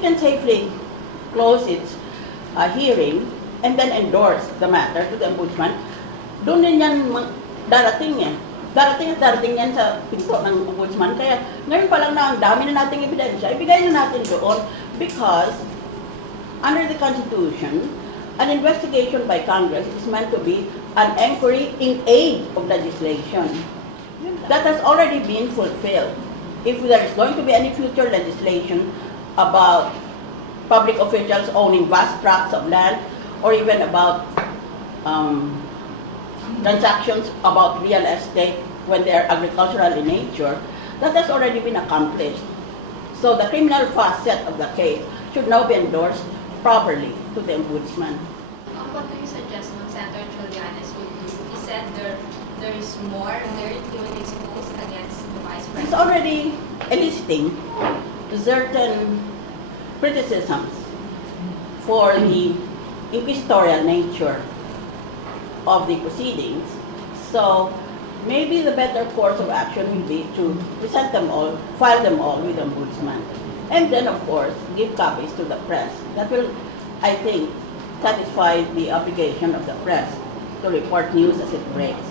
it can safely close its hearing and then endorse the matter to the ombudsman, doon din yan darating eh. Darating yan sa pinto ng ombudsman. Kaya ngayon pa lang na ang dami na nating ebidensya, ibigay na natin doon because under the Constitution, an investigation by Congress is meant to be an inquiry in aid of legislation. That has already been fulfilled. If there is going to be any future legislation about public officials owning vast tracts of land or even about transactions about real estate when they are agricultural in nature, that has already been accomplished. So the criminal facet of the case should now be endorsed properly to the ombudsman. What do you suggest Senator Trillanes would do? He said there is more dirt he would expose against the Vice He's President. already eliciting certain criticisms for the inquisitorial nature of the proceedings. So maybe the better course of action will be to present them all, file them all with the ombudsman, and then of course give copies to the press. That will, I think, satisfy the obligation of the press to report news as it breaks.